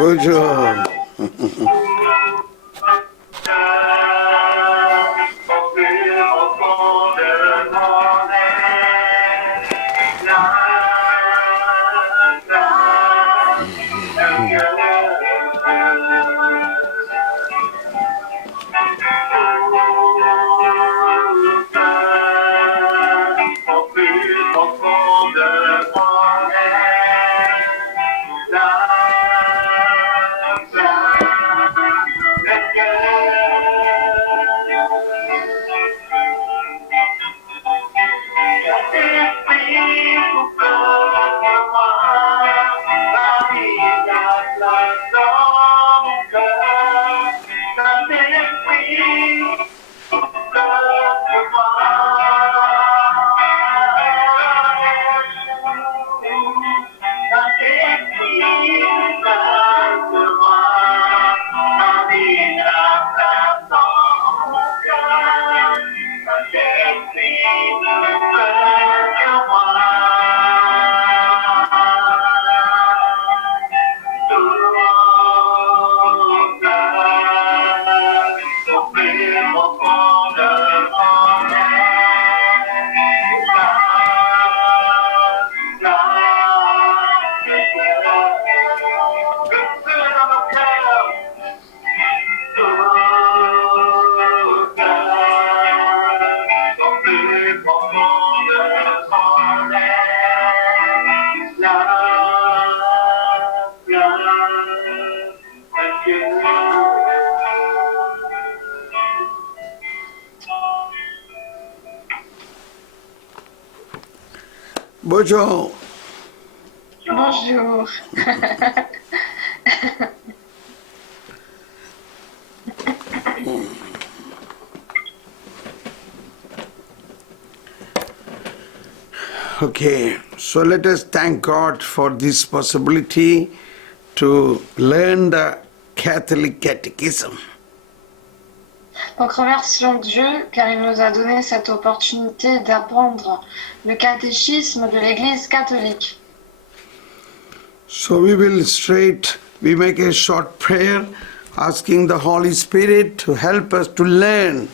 Bonjour. Bonjour. Bonjour. Okay, so let us thank God for this possibility to learn the Catholic Catechism. Donc remercions Dieu car il nous a donné cette opportunité d'apprendre le catéchisme de l'Église catholique. So we make a short prayer asking the Holy Spirit to help us to learn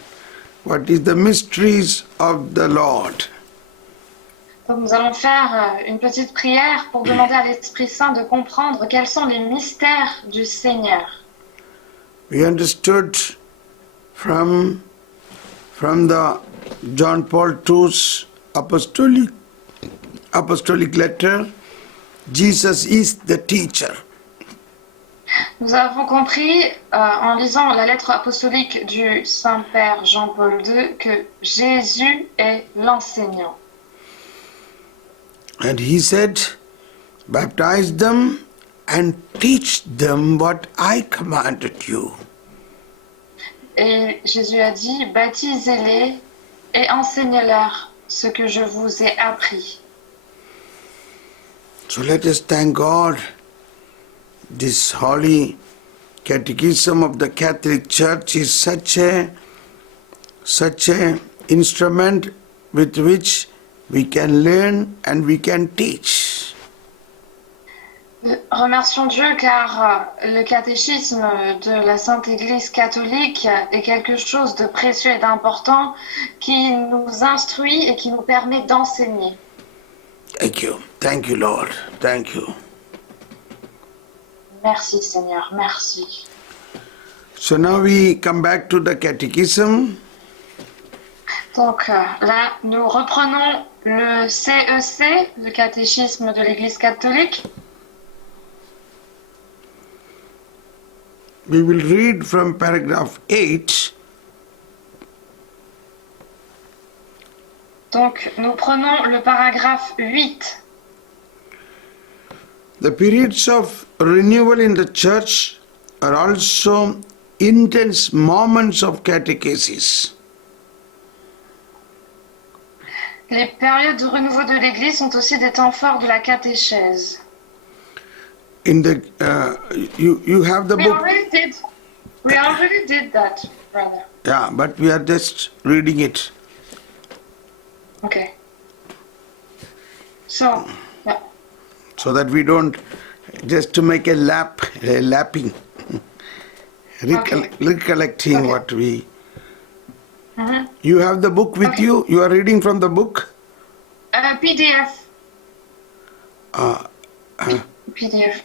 what is the mysteries of the Lord. Donc nous allons faire une petite prière pour demander à l'Esprit Saint de comprendre quels sont les mystères du Seigneur. We understood from the John Paul II's apostolic letter, Jesus is the teacher. Nous avons compris en lisant la lettre apostolique du Saint-Père Jean-Paul II que Jésus est l'enseignant. And he said, baptize them and teach them what I commanded you. Et Jésus a dit, baptisez-les et enseignez-leur ce que je vous ai appris. So let us thank God. This holy catechism of the Catholic Church is such a instrument with which we can learn and we can teach. Remercions Dieu car le catéchisme de la Sainte Église catholique est quelque chose de précieux et d'important qui nous instruit et qui nous permet d'enseigner. Thank you Lord, thank you. Merci Seigneur, merci. So now we come back to the catechism. Donc là, nous reprenons le CEC, le catéchisme de l'Église catholique. We will read from paragraph 8. Donc nous prenons le paragraphe 8. The periods of renewal in the church are also intense moments of catechesis. Les périodes de renouveau de l'Église sont aussi des temps forts de la catéchèse. In the you have the We book. already did that, brother. Yeah, but we are just reading it. Okay. So, yeah. So that we don't just to make a lapping, recollecting Okay. what we. Mhm. You have the book with Okay. you? You are reading from the book? PDF. Uh, PDF.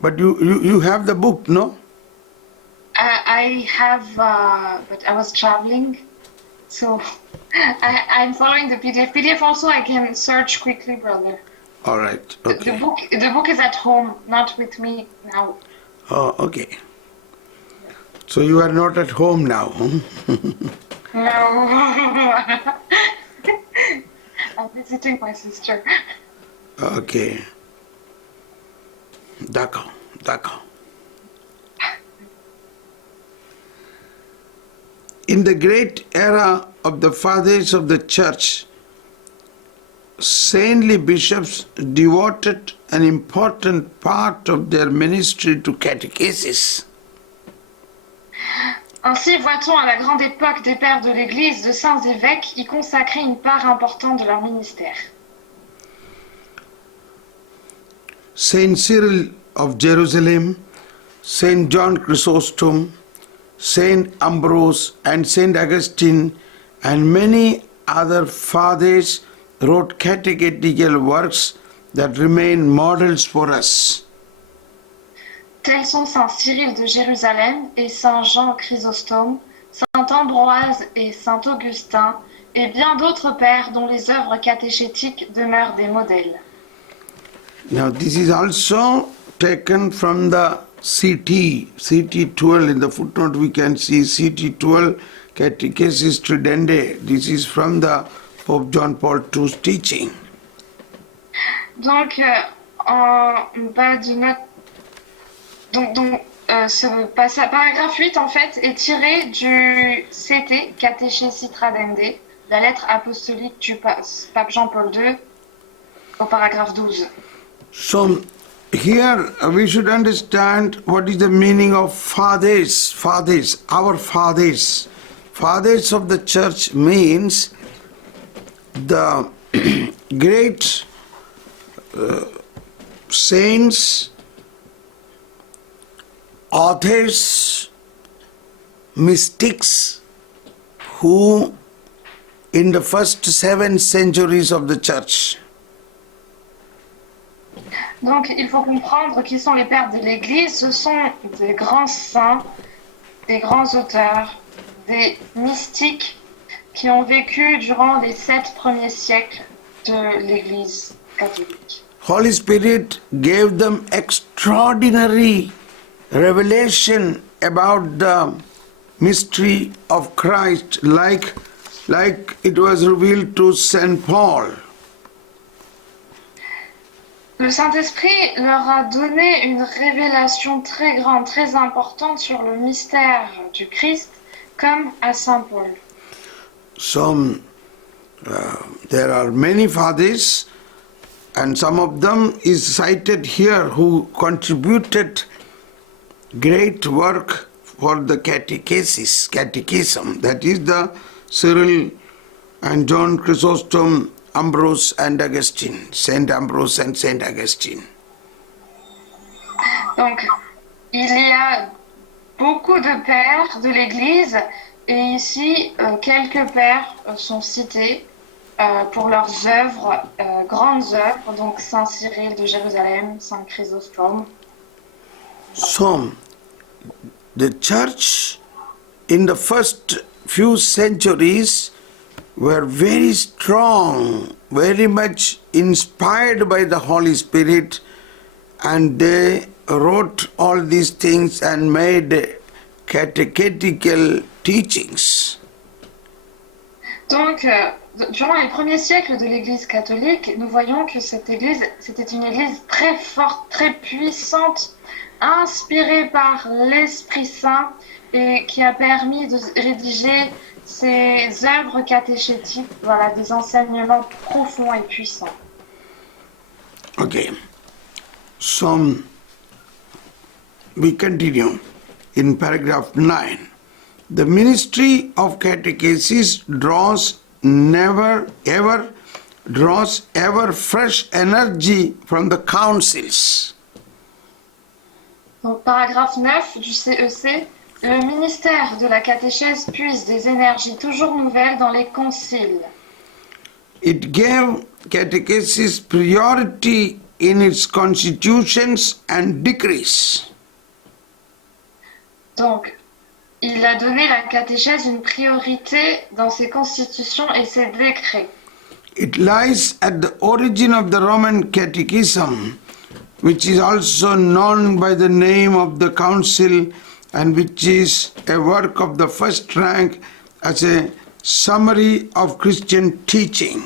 but you have the book, no? I have, but I was traveling, so I'm following the PDF. PDF also I can search quickly, brother. All right. The Okay. book is at home, not with me now. Oh, okay. So you are not at home now. No. I'm visiting my sister. Okay. D'accord. D'accord. In the great era of the fathers of the church, saintly bishops devoted an important part of their ministry to catechesis. Ainsi, voit-on à la grande époque des pères de l'Église, de saints évêques y consacrer une part importante de leur ministère. Saint Cyril of Jerusalem, Saint John Chrysostom, Saint Ambrose and Saint Augustine and many other fathers wrote catechetical works that remain models for us. Tels sont saint Cyril de Jérusalem et saint Jean Chrysostome, saint Ambroise et saint Augustin, et bien d'autres pères dont les œuvres catéchétiques demeurent des modèles. Now this is also taken from the CT 12. In the footnote we can see CT 12 Catechesis Tridendae. This is from the Pope John Paul II's teaching. Donc, en bas de note, ce paragraphe 8, en fait, est tiré du CT, Catéchésis Tradendae, la lettre apostolique du pape Jean-Paul II, au paragraphe 12. So here we should understand what is the meaning of fathers, our fathers. Fathers of the church means the great saints, authors, mystics who in the first 7 centuries of the church. Donc, il faut comprendre qui sont les pères de l'Église. Ce sont des grands saints, des grands auteurs, des mystiques qui ont vécu durant les 7 premiers siècles de l'Église catholique. Holy Spirit gave them extraordinary revelation about the mystery of Christ, like it was revealed to Saint Paul. Le Saint-Esprit leur a donné une révélation très grande, très importante sur le mystère du Christ, comme à Saint Paul. So there are many fathers, and some of them is cited here who contributed great work for the catechism. That is the Cyril and John Chrysostom, Ambrose and Augustine, Saint Ambrose and Saint Augustine. Donc, il y a beaucoup de pères de l'Église, et ici, quelques pères sont cités pour leurs œuvres, grandes œuvres, donc Saint Cyril de Jérusalem, Saint Chrysostome. So, the church in the first few centuries were very strong, very much inspired by the Holy Spirit, and they wrote all these things and made catechetical teachings. Donc, durant les premiers siècles de l'Église catholique, nous voyons que cette Église, c'était une Église très forte, très puissante, inspirée par l'Esprit Saint et qui a permis de rédiger ces œuvres catéchétiques, voilà, des enseignements profonds et puissants. Okay. So, we continue in paragraph 9. The ministry of catechesis draws ever fresh energy from the councils. Donc, paragraphe 9 du CEC. Le ministère de la catéchèse puise des énergies toujours nouvelles dans les conciles. It gave catechesis priority in its constitutions and decrees. Donc, il a donné la catéchèse une priorité dans ses constitutions et ses décrets. It lies at the origin of the Roman Catechism, which is also known by the name of the Council and which is a work of the first rank as a summary of Christian teaching.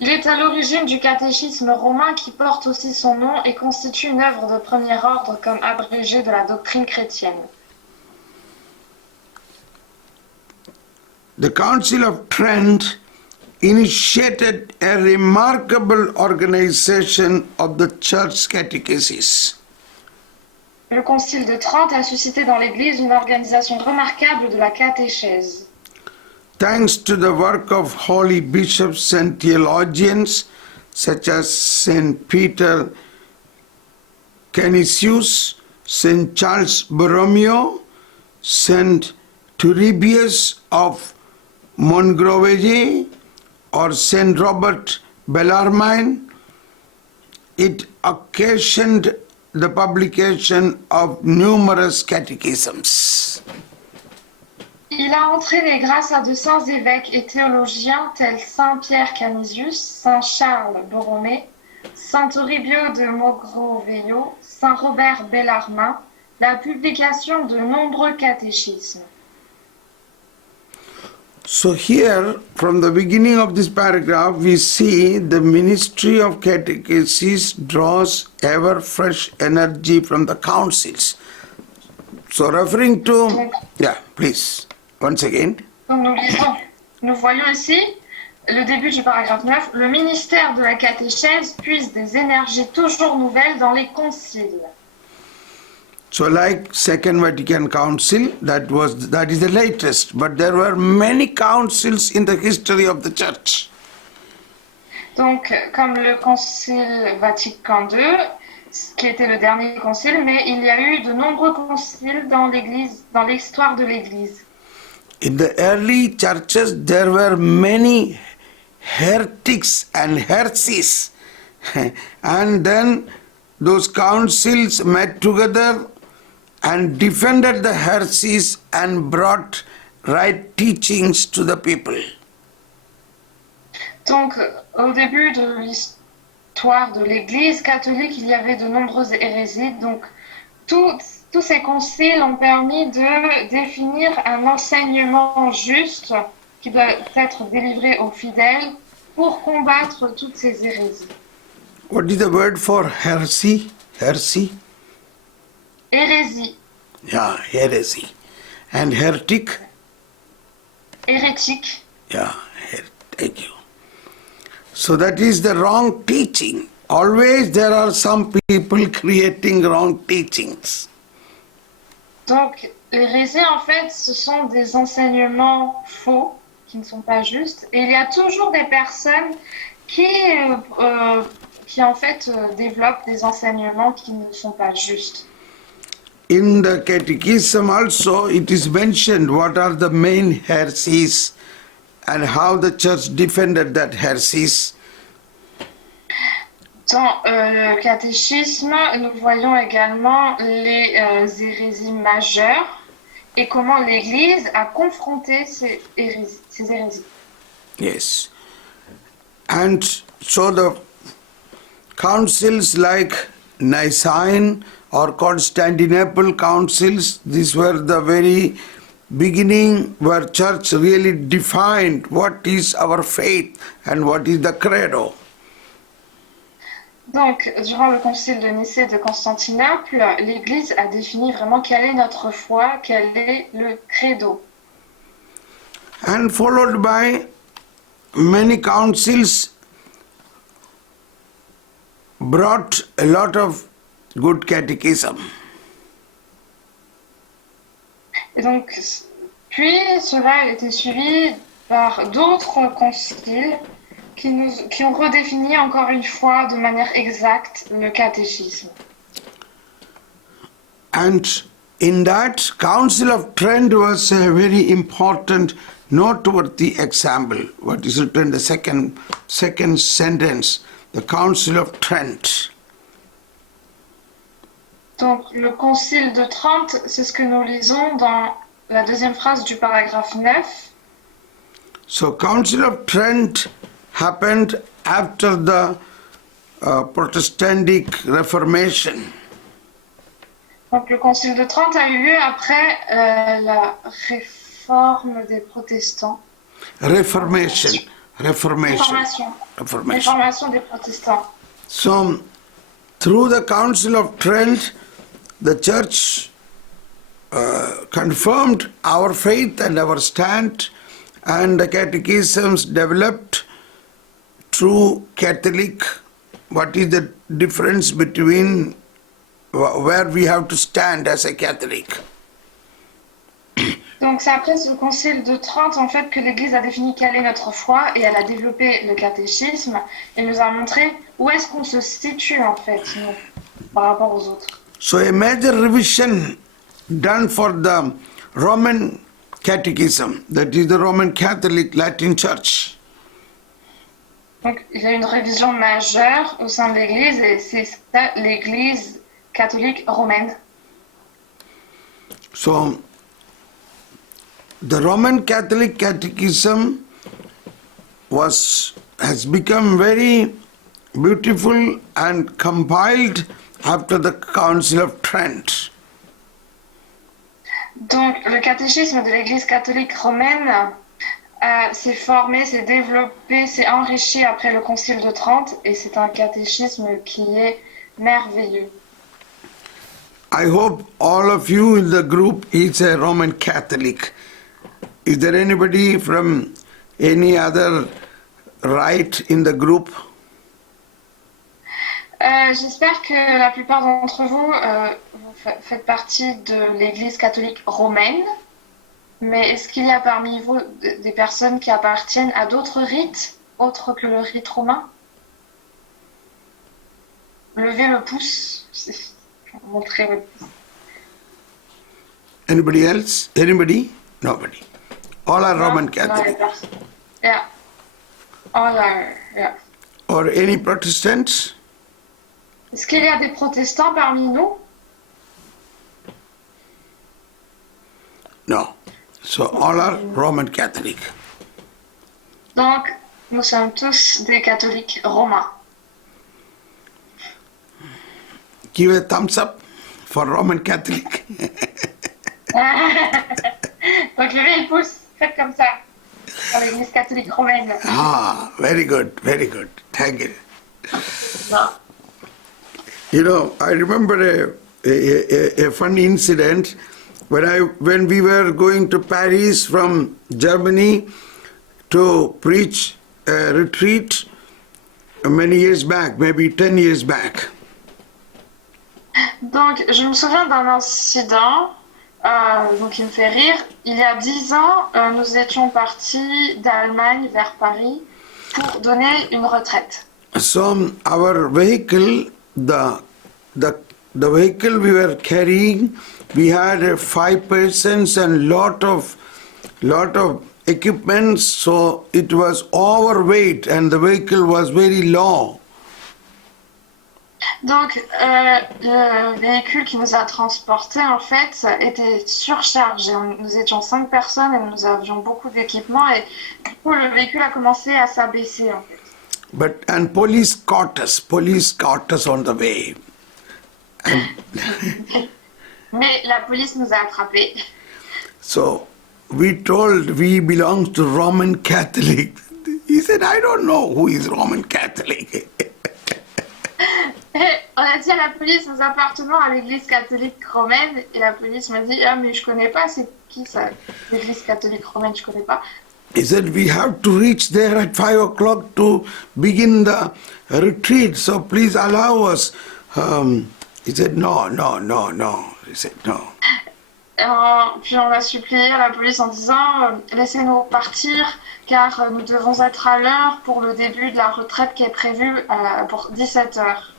Il est à l'origine du catéchisme romain qui porte aussi son nom et constitue une œuvre de premier ordre comme abrégé de la doctrine chrétienne. The Council of Trent initiated a remarkable organization of the church catechesis. Le Concile de Trente a suscité dans l'Église une organisation remarquable de la catéchèse. Thanks to the work of holy bishops and theologians such as Saint Peter Canisius, Saint Charles Borromeo, Saint Turbius of Montgroveille, or Saint Robert Bellarmine, it occasioned the publication of numerous catechisms. Il a entraîné grâce à de saints évêques et théologiens tels Saint Pierre Canisius, Saint Charles Borromée, Saint Toribio de Mogrovejo, Saint Robert Bellarmin, la publication de nombreux catéchismes. So here, from the beginning of this paragraph, we see the ministry of catechesis draws ever fresh energy from the councils. So referring to, yeah, please, once again. Donc nous voyons ici le début du paragraphe 9, le ministère de la catéchèse puise des énergies toujours nouvelles dans les conciles. So like Second Vatican Council, that is the latest, but there were many councils in the history of the church. Donc, comme le Concile Vatican II, qui était le dernier concile, mais il y a eu de nombreux conciles dans l'Église, dans l'histoire de l'Église. In the early churches, there were many heretics and heresies, and then those councils met together and defended the heresies and brought right teachings to the people. Donc, au début de l'histoire de l'Église catholique, il y avait de nombreuses hérésies. Donc, tous ces conciles ont permis de définir un enseignement juste qui doit être délivré aux fidèles pour combattre toutes ces hérésies. What is the word for heresy? Heresy? Hérésie, Yeah, heresy. And heretic? hérétique. Yeah, thank you. So that is the wrong teaching. Always there are some people creating wrong teachings. Donc, l'hérésie, en fait, ce sont des enseignements faux qui ne sont pas justes. Et il y a toujours des personnes qui en fait, développent des enseignements qui ne sont pas justes. In the Catechism also it is mentioned what are the main heresies and how the church defended that heresies. Dans le catéchisme, nous voyons également les hérésies majeures et comment l'Église a confronté ces hérésies. Yes. And so the councils like Nicene or Constantinople councils, these were the very beginning where church really defined what is our faith and what is the credo. Donc, durant le concile de Nicée de Constantinople, l'Église a défini vraiment quelle est notre foi, quel est le credo. And followed by many councils brought a lot of good catechism. Et donc, puis cela a été suivi par d'autres conciles qui ont redéfini encore une fois de manière exacte le catéchisme. And in that, Council of Trent was a very important, noteworthy example. What is written in the second sentence, the Council of Trent. Donc, le Concile de Trente, c'est ce que nous lisons dans la deuxième phrase du paragraphe 9. So, Council of Trent happened after the Protestantic Reformation. Donc, le Concile de Trente a eu lieu après la réforme des protestants. Reformation. Réformation des protestants. So, through the Council of Trent, the Church confirmed our faith and our stand, and the catechisms developed true Catholic. What is the difference between where we have to stand as a Catholic? Donc c'est après ce concile de Trente en fait que l'Église a défini quelle est notre foi et elle a développé le catéchisme et nous a montré où est-ce qu'on se situe en fait nous, par rapport aux autres. So a major revision done for the Roman Catechism, that is the Roman Catholic Latin Church. Donc il y a une révision majeure au sein de l'Église et c'est ça l'Église catholique romaine. So the Roman Catholic Catechism has become very beautiful and compiled after the Council of Trent. Donc le catéchisme de l'Église catholique romaine s'est formé, s'est développé, s'est enrichi après le Concile de Trente et c'est un catéchisme qui est merveilleux. I hope all of you in the group is a Roman Catholic. Is there anybody from any other rite in the group? J'espère que la plupart d'entre vous, vous faites partie de l'Église catholique romaine, mais est-ce qu'il y a parmi vous des personnes qui appartiennent à d'autres rites autres que le rite romain? Levez le pouce, montrez votre pouce. Anybody else? Anybody? Nobody. All are Roman Non, Catholic. Yeah. All are, yeah. Or any Protestants? Est-ce qu'il y a des protestants parmi nous? No. So all are Roman Catholic. Donc, nous sommes tous des catholiques romains. Give a thumbs up for Roman Catholic. Donc, levez le pouce, faites comme ça, pour l'Église catholique romaine. Very good, very good. Thank you. Non. You know, I remember a funny incident when we were going to Paris from Germany to preach a retreat many years back, maybe 10 years back. Donc, je me souviens d'un incident qui me fait rire. Il y a 10 ans, nous étions partis d'Allemagne vers Paris pour donner une retraite. So our vehicle, the vehicle we were carrying, we had 5 persons and lot of equipment, so it was overweight and the vehicle was very low. Donc, le véhicule qui nous a transportés, en fait, était surchargé. Nous étions 5 personnes et nous avions beaucoup d'équipements et du coup, le véhicule a commencé à s'abaisser, en fait. And police caught us on the way. Mais la police nous a attrapés. So we told we belong to Roman Catholic. He said, I don't know who is Roman Catholic. Et on a dit à la police, nous appartenons à l'église catholique romaine. Et la police m'a dit, ah mais je connais pas, c'est qui ça? L'église catholique romaine, je connais pas. He said, we have to reach there at 5 o'clock to begin the retreat, so please allow us. He said, no. He said, no. Puis on a supplié à la police en disant, laissez-nous partir, car nous devons être à l'heure pour le début de la retraite qui est prévue pour 17 heures.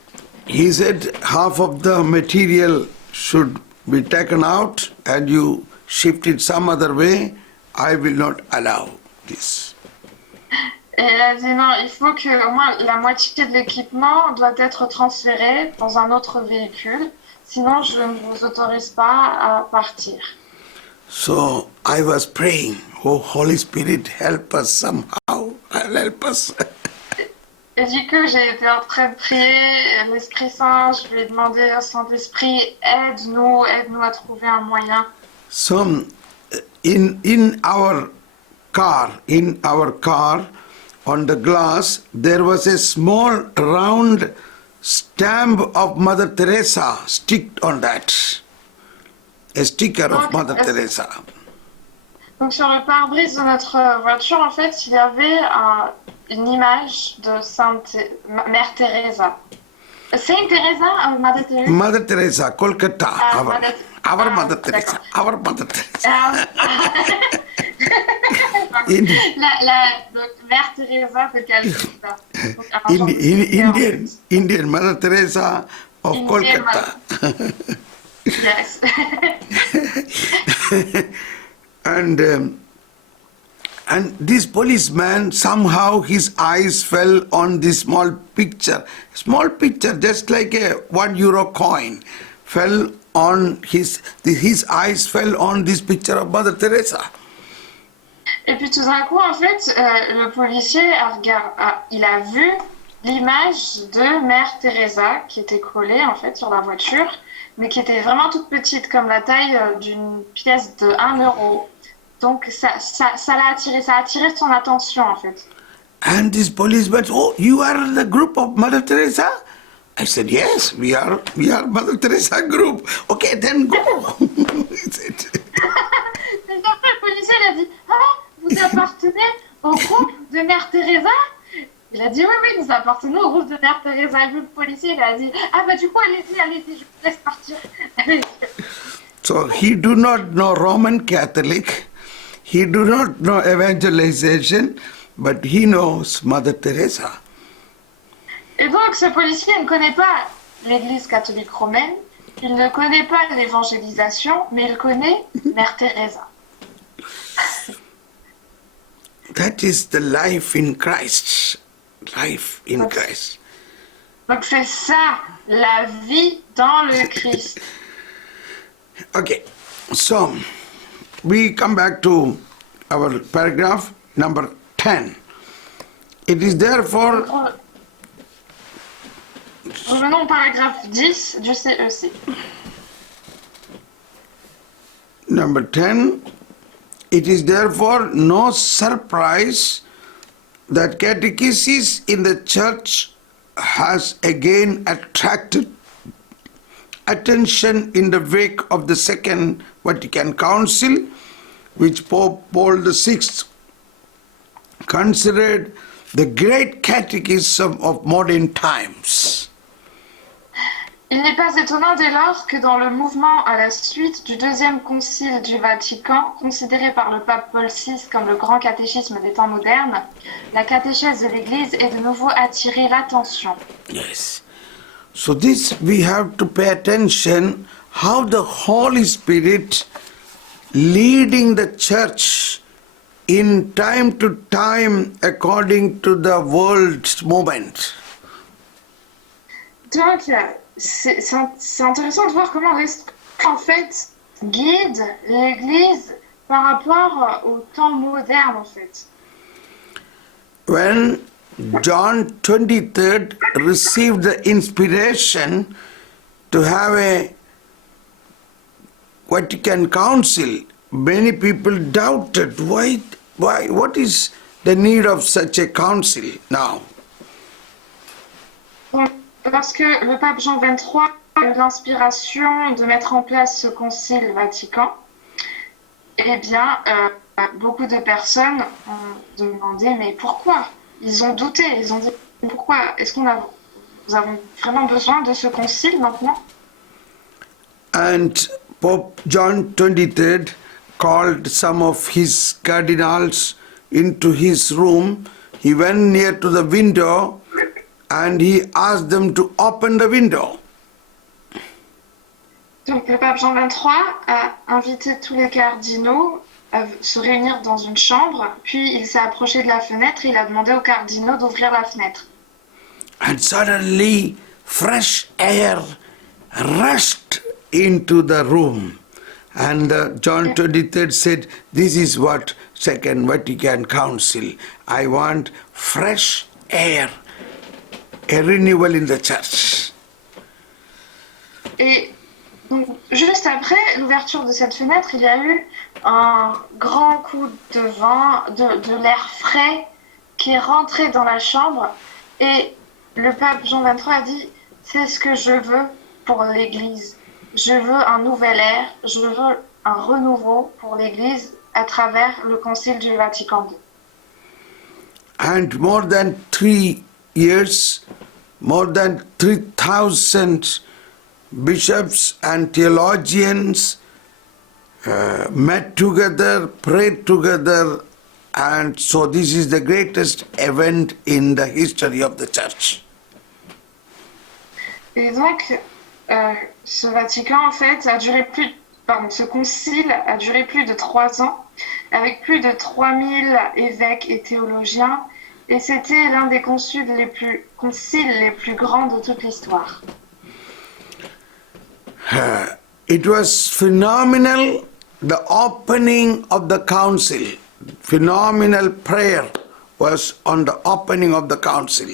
He said, half of the material should be taken out and you shift it some other way, I will not allow this. Et elle a dit non, il faut que au moins la moitié de l'équipement doit être transférée dans un autre véhicule, sinon je ne vous autorise pas à partir. So I was praying, oh Holy Spirit, help us somehow, help us. Et du coup, j'ai été en train de prier, l'Esprit Saint, je lui ai demandé au Saint-Esprit, aide-nous à trouver un moyen. So in our car, on the glass, there was a small round stamp of Mother Teresa sticked on that. A sticker of Mother Teresa. Donc sur le pare-brise de notre voiture, en fait, il y avait une image de Mère Teresa. Sainte Teresa, Mother Teresa. Mother Teresa, Kolkata. Our Mother Teresa. Our Mother Teresa. Donc, Mère Teresa de Calcutta. Indian Mother Teresa of Indian Kolkata. Yes. And this policeman, somehow his eyes fell on this small picture, just like a €1 coin, fell on his eyes fell on this picture of Mother Teresa. Et puis tout d'un coup, en fait, le policier il a vu l'image de Mère Teresa qui était collée en fait sur la voiture, mais qui était vraiment toute petite, comme la taille d'une pièce de €1. Donc ça a attiré son attention en fait. And this policeman, oh, you are the group of Mother Teresa? I said, yes, we are Mother Teresa group. Okay, then go. He said. Et après, le policier il a dit, ah, vous appartenez au groupe de Mère Teresa? Il a dit, oui, nous appartenons au groupe de Mère Teresa. Et puis le policier il a dit, ah bah du coup, allez-y, je vous laisse partir. So he do not know Roman Catholic. He do not know evangelization, but he knows Mother Teresa. Et donc, ce policier ne connaît pas l'Église catholique romaine, il ne connaît pas l'évangélisation, mais il connaît Mère Teresa. That is the life in Christ. Life in Christ. Donc, c'est ça, la vie dans le Christ. Okay, so we come back to our paragraph number 10. It is therefore... Revenons au paragraphe 10 du CEC. Number 10. It is therefore no surprise that catechesis in the church has again attracted attention in the wake of the Second Vatican Council, which Pope Paul VI considered the great catechism of modern times. Il n'est pas étonnant dès lors que dans le mouvement à la suite du deuxième concile du Vatican, considéré par le pape Paul VI comme le grand catéchisme des temps modernes, la catéchèse de l'Église est de nouveau attirée l'attention. Yes. So this we have to pay attention how the Holy Spirit leading the church in time to time according to the world's movement. Donc, c'est intéressant de voir comment l'Esprit, en fait, guide l'Église par rapport au temps moderne, en fait. When John 23rd received the inspiration to have a Vatican Council, many people doubted why, what is the need of such a council now? Parce que le pape Jean XXIII a eu l'inspiration de mettre en place ce concile Vatican, eh bien, beaucoup de personnes ont demandé mais pourquoi? Ils ont douté, ils ont dit pourquoi? Est-ce nous avons vraiment besoin de ce concile maintenant? And Pope John XXIII called some of his cardinals into his room. He went near to the window and he asked them to open the window. Donc le pape Jean XXIII a invité tous les cardinaux à se réunir dans une chambre, puis il s'est approché de la fenêtre et il a demandé aux cardinaux d'ouvrir la fenêtre. And suddenly, fresh air rushed into the room. And John 23 said, this is what Second Vatican Council. I want fresh air, a renewal in the church. Et donc, juste après l'ouverture de cette fenêtre, il y a eu un grand coup de vent, de l'air frais qui est rentré dans la chambre. Et le pape Jean XXIII a dit, c'est ce que je veux pour l'Église. Je veux un nouvel air, je veux un renouveau pour l'Église à travers le Concile du Vatican II. And more than 3 years, more than 3,000 bishops and theologians met together, prayed together, and so this is the greatest event in the history of the church. Et donc, ce Vatican, en fait, ce concile a duré plus de 3 ans, avec plus de 3000 évêques et théologiens, et c'était l'un des conciles les plus grands de toute l'histoire. It was phenomenal, the opening of the council. Phenomenal prayer was on the opening of the council.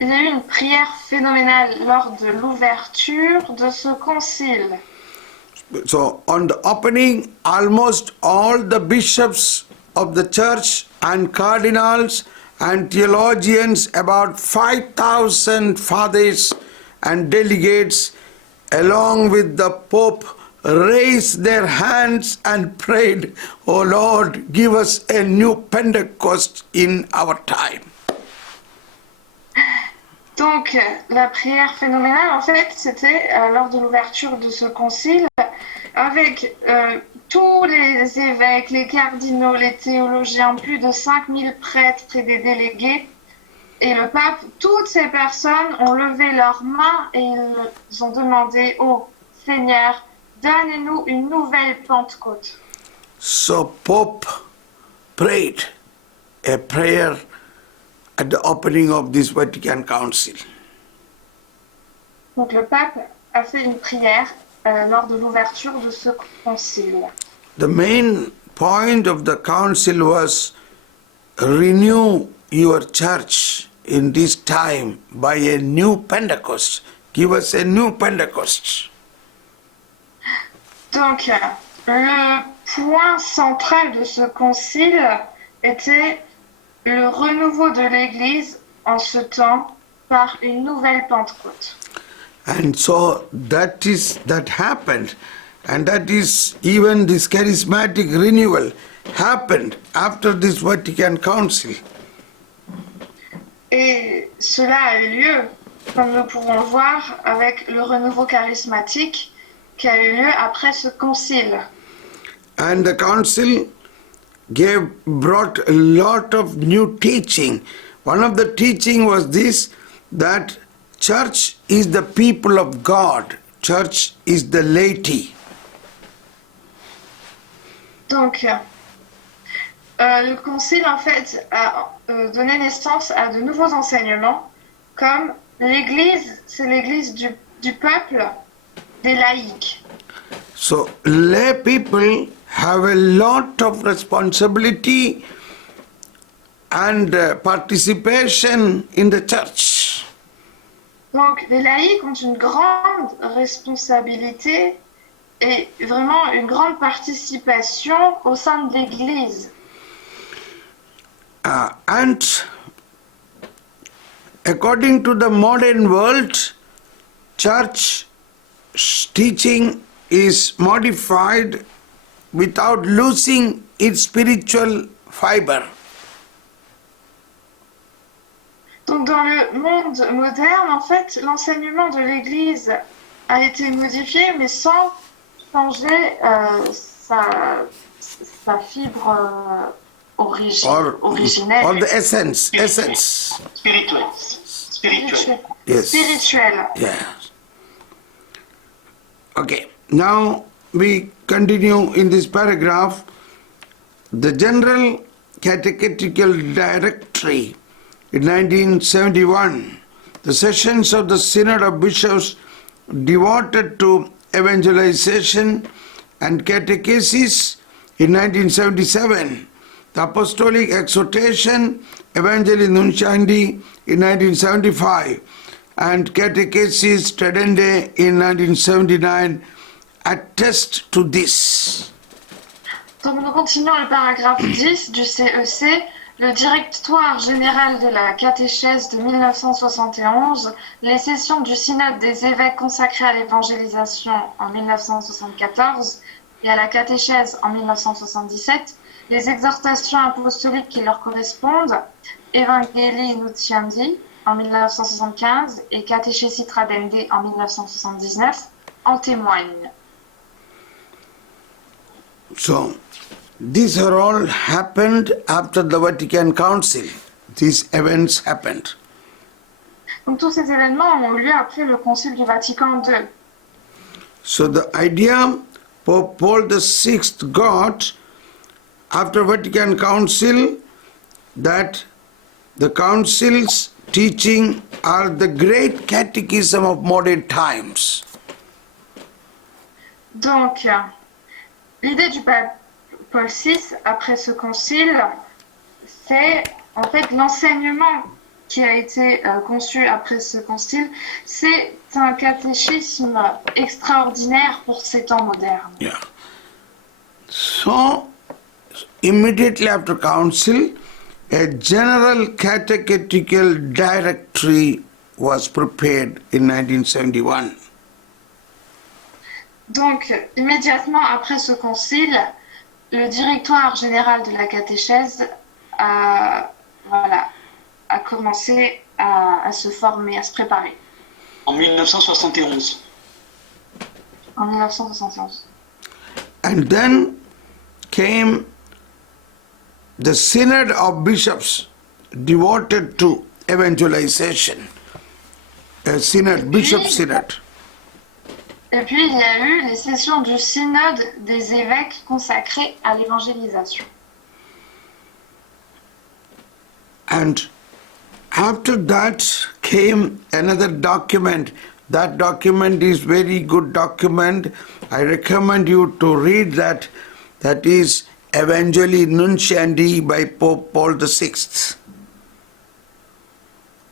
Il y a eu une prière phénoménale lors de l'ouverture de ce concile. So on the opening, almost all the bishops of the church and cardinals and theologians, about 5,000 fathers and delegates, along with the Pope, raised their hands and prayed, "Oh Lord, give us a new Pentecost in our time." Donc, la prière phénoménale, en fait, c'était lors de l'ouverture de ce concile, avec tous les évêques, les cardinaux, les théologiens, plus de 5000 prêtres et des délégués. Et le pape, toutes ces personnes ont levé leurs mains et ils ont demandé au Seigneur, donne-nous une nouvelle Pentecôte. So Pope prayed a prayer at the opening of this Vatican Council. Donc le pape a fait une prière lors de l'ouverture de ce concile. The main point of the council was renew your church in this time by a new Pentecost. Give us a new Pentecost. Donc le point central de ce concile était le renouveau de l'Église en ce temps par une nouvelle Pentecôte. And so that happened, and that is even this charismatic renewal happened after this Vatican Council. Et cela a eu lieu, comme nous pouvons le voir, avec le renouveau charismatique qui a eu lieu après ce concile. And the council brought a lot of new teaching. One of the teaching was this, that church is the people of God, church is the laity. Donc, le concile, en fait, a donné naissance à de nouveaux enseignements, comme l'Église, c'est l'Église du peuple, des laïcs. So, lay people have a lot of responsibility and participation in the church. Donc, les laïcs ont une grande responsabilité et vraiment une grande participation au sein de l'Église. And according to the modern world, church teaching is modified without losing its spiritual fiber. Donc dans le monde moderne, en fait, l'enseignement de l'Église a été modifié, mais sans changer sa fibre originelle. Or the essence. Spirituelle. Yes. Spirituelle. Yes. Okay, now we continue in this paragraph. The General Catechetical Directory in 1971, the sessions of the Synod of Bishops devoted to evangelization and catechesis in 1977, the Apostolic Exhortation Evangelii Nunciandi in 1975, and Catechesis Tradendae in 1979 attest to this. Donc nous continuons le paragraphe 10 du CEC. Le Directoire général de la catéchèse de 1971, les sessions du Synode des évêques consacrés à l'évangélisation en 1974 et à la catéchèse en 1977, les exhortations apostoliques qui leur correspondent, Evangelii Nuntiandi en 1975 et Catechesi Tradendae en 1979, en témoignent. So, these are all happened after the Vatican Council. These events happened. Donc tous ces événements ont eu lieu après le Concile du Vatican II. So the idea Pope Paul VI got after Vatican Council that the Council's teaching are the great catechism of modern times. Donc, l'idée du pape Paul VI, après ce concile, c'est en fait l'enseignement qui a été conçu après ce concile, c'est un catéchisme extraordinaire pour ces temps modernes. Yeah. So, immediately after council, a general catechetical directory was prepared in 1971. Donc, immédiatement après ce concile, le directoire général de la catéchèse a commencé à se former, à se préparer. En 1971. En 1971. And then came the Synod of Bishops devoted to evangelization. A synod, Bishop Synod. Et puis, il y a eu les sessions du synode des évêques consacrés à l'évangélisation. And after that came another document. That document is very good document. I recommend you to read that. That is Evangelii Nunciandi by Pope Paul VI.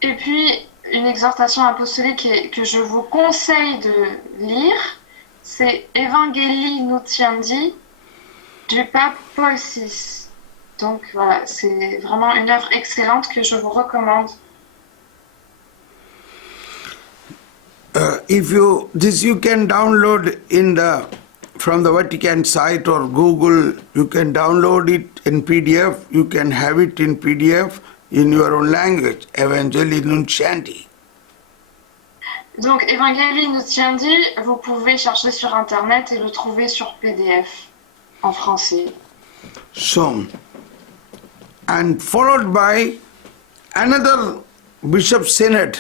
Et puis, une exhortation apostolique que je vous conseille de lire, c'est Evangelii Nuntiandi du pape Paul VI. Donc voilà, c'est vraiment une œuvre excellente que je vous recommande. If you can download from the Vatican site or Google, you can download it in PDF. You can have it in PDF in your own language, Evangelii Nunciandi. Donc, Evangelii Nuntiandi, vous pouvez chercher sur Internet et le trouver sur PDF en français. So, and followed by another Bishop Synod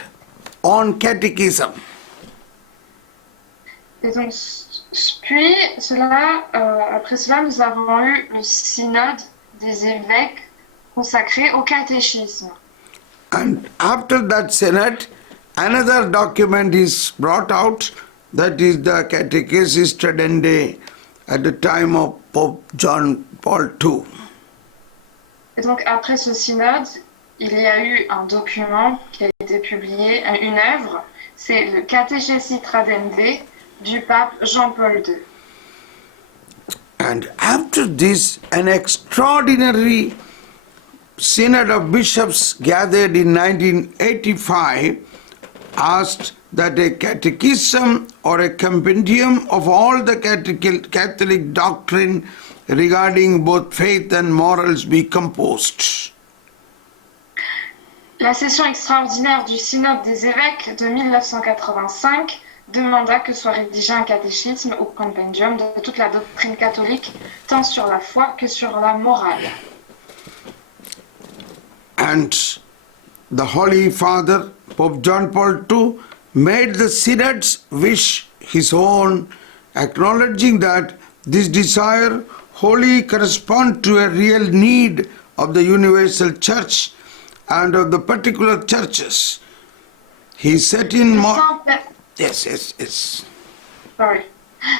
on Catechism. Et donc, puis, après cela, nous avons eu le synode des évêques consacré au catéchisme. And after that synod, another document is brought out, that is the Catechesis Tradendae at the time of Pope John Paul II. Et donc après ce synode, il y a eu un document qui a été publié, une œuvre, c'est le Catechesi Tradendae du pape Jean-Paul II. And after this, an extraordinary Synod of Bishops gathered in 1985 asked that a catechism or a compendium of all the Catholic doctrine regarding both faith and morals be composed. La session extraordinaire du Synode des évêques de 1985 demanda que soit rédigé un catéchisme ou compendium de toute la doctrine catholique, tant sur la foi que sur la morale. And the Holy Father, Pope John Paul II, made the synods wish his own acknowledging that this desire wholly corresponds to a real need of the universal church and of the particular churches. He set in Le more. Saint-Père Yes. sorry.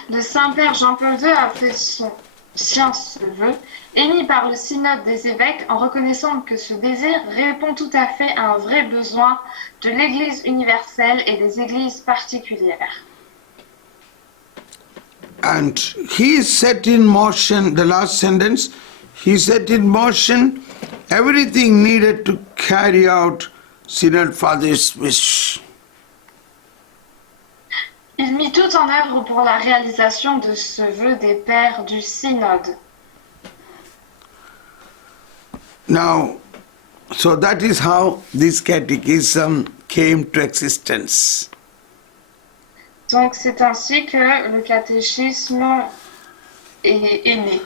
Le Saint-Père Jean-Paul II a fait son sien ce vœu, émis par le synode des évêques en reconnaissant que ce désir répond tout à fait à un vrai besoin de l'Église universelle et des églises particulières. And he set in motion, the last sentence, he set in motion everything needed to carry out Synod Father's wish. Il mit tout en œuvre pour la réalisation de ce vœu des pères du synode. Now, so that is how this catechism came to existence. Donc c'est ainsi que le catéchisme est né.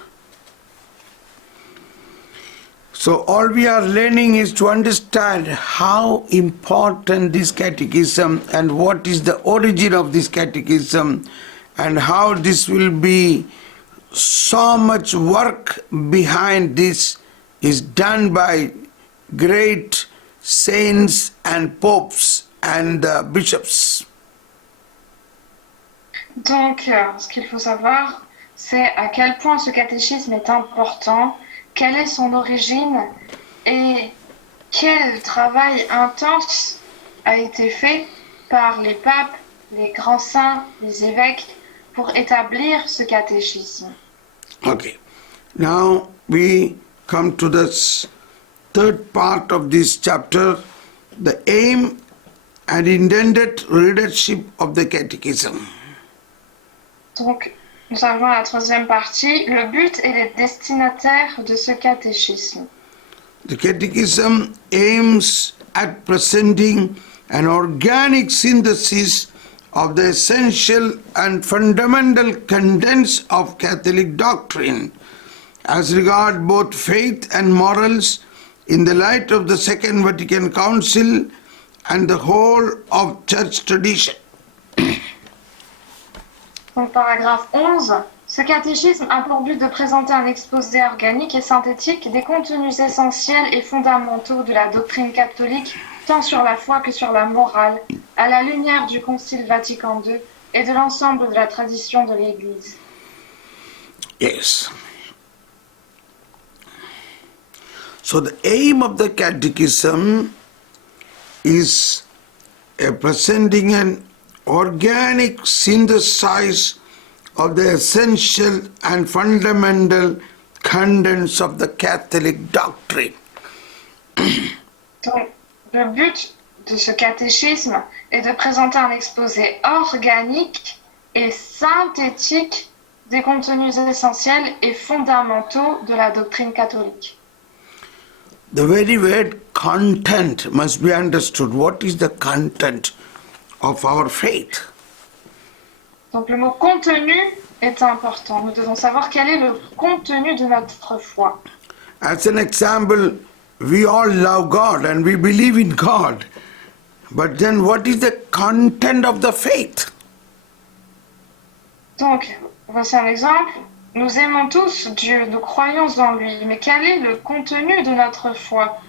So all we are learning is to understand how important this catechism and what is the origin of this catechism and how this will be so much work behind this is done by great saints and popes and bishops. Donc ce qu'il faut savoir, c'est à quel point ce catéchisme est important, quelle est son origine et quel travail intense a été fait par les papes, les grands saints, les évêques pour établir ce catéchisme. Okay. Now we come to the third part of this chapter, the aim and intended readership of the catechism. Donc, nous arrivons à la troisième partie, le but et les destinataires de ce catéchisme. The catechism aims at presenting an organic synthesis of the essential and fundamental contents of Catholic doctrine as regard both faith and morals in the light of the Second Vatican Council and the whole of church tradition. Donc, paragraphe 11, ce catéchisme a pour but de présenter un exposé organique et synthétique des contenus essentiels et fondamentaux de la doctrine catholique, tant sur la foi que sur la morale, à la lumière du Concile Vatican II et de l'ensemble de la tradition de l'Église. Yes. So the aim of the catechism is presenting an organic synthesis of the essential and fundamental contents of the Catholic doctrine. Donc, le but de ce catéchisme est de présenter un exposé organique et synthétique des contenus essentiels et fondamentaux de la doctrine catholique. The very word content must be understood. What is the content of our faith? Donc le mot contenu est important. Nous devons savoir quel est le contenu de notre foi. As an example, we all love God and we believe in God. But then what is the content of the faith? Donc, voici un exemple. Nous aimons tous Dieu, nous croyons en lui, mais quel est le contenu de notre foi?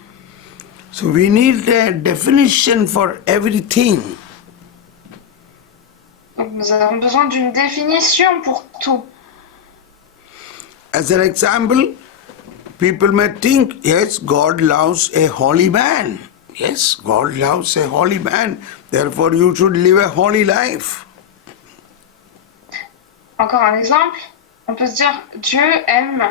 So we need a definition for everything. Donc, nous avons besoin d'une définition pour tout. As an example, people may think, yes, God loves a holy man. Yes, God loves a holy man. Therefore, you should live a holy life. Encore un exemple, on peut se dire Dieu aime